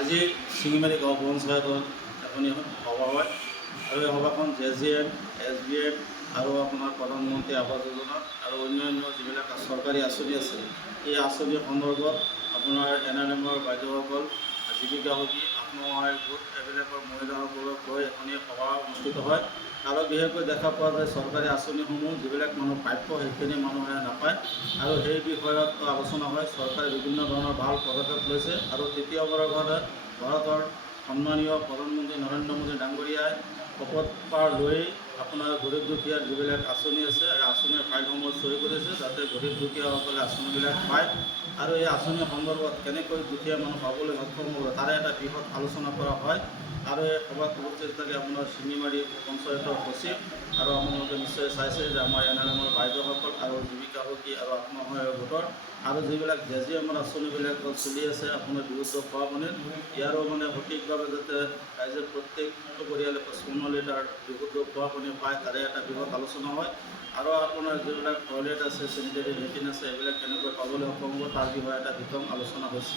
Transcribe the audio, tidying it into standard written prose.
আজি শিঙিমাৰী গাঁও পঞ্চায়তত এখন সভা হয় আৰু এই সভাখন JGM, SBM আৰু আপোনাৰ প্ৰধানমন্ত্ৰী আৱাস যোজনা আৰু অন্যান্য যিবিলাক চৰকাৰী আঁচনি আছে এই আঁচনিৰ সন্দৰ্ভত আপোনাৰ NRMৰ বাইদেউসকল, জীৱিকা সখী, আত্মসহায়ক গোট এইবিলাকৰ মহিলাসকলক লৈ এখনি সভা অনুষ্ঠিত হয়। আৰু বিশেষকৈ দেখা পোৱা যায় চৰকাৰী আঁচনিসমূহ যিবিলাক মানুহ প্ৰাপ্য সেইখিনি মানুহে নাপায় আৰু সেই বিষয়ত আলোচনা হয়। চৰকাৰে বিভিন্ন ধৰণৰ ভাল পদক্ষেপ লৈছে আৰু তৃতীয়বাৰৰ বাবে ভাৰতৰ সন্মানীয় প্ৰধানমন্ত্ৰী নৰেন্দ্ৰ মোদী ডাঙৰীয়াই শপত পাৰ লৈ আপোনাৰ গৰীব দুখীয়াৰ যিবিলাক আঁচনি আছে এই আঁচনিৰ ফাইলসমূহ চহী কৰিছে যাতে গৰীব দুখীয়াসকলে আঁচনিবিলাক পায় আৰু এই আঁচনিৰ সন্দৰ্ভত কেনেকৈ দুখীয়া মানুহ পাবলৈ সক্ষম হ'ব তাৰে এটা বৃহৎ আলোচনা কৰা হয়। আৰু এই সভাত উপস্থিত থাকে আপোনাৰ শিঙিমাৰী পঞ্চায়তৰ সচিব আৰু আপোনালোকে নিশ্চয় চাইছে যে আমাৰ NRMৰ বাইদেউসকল আৰু জীৱিকা সখী আৰু আত্মসহায়ক গোটৰ আৰু যিবিলাক JGMৰ আঁচনিবিলাক চলি আছে আপোনাৰ বিশুদ্ধ খোৱা পানীৰ ইয়াৰো সঠিকভাৱে যাতে ৰাইজে প্ৰত্যেকটো পৰিয়ালে 55 লিটাৰ বিশুদ্ধ খোৱা পানী পায় তাৰে এটা বৃহৎ আলোচনা হয়। আৰু আপোনাৰ যিবিলাক টয়লেট আছে, চেনিটেৰী লেট্ৰিন আছে এইবিলাক কেনেকৈ পাবলৈ সক্ষম হ'ব তাৰ বিষয়ে এটা বিতং আলোচনা হৈছে।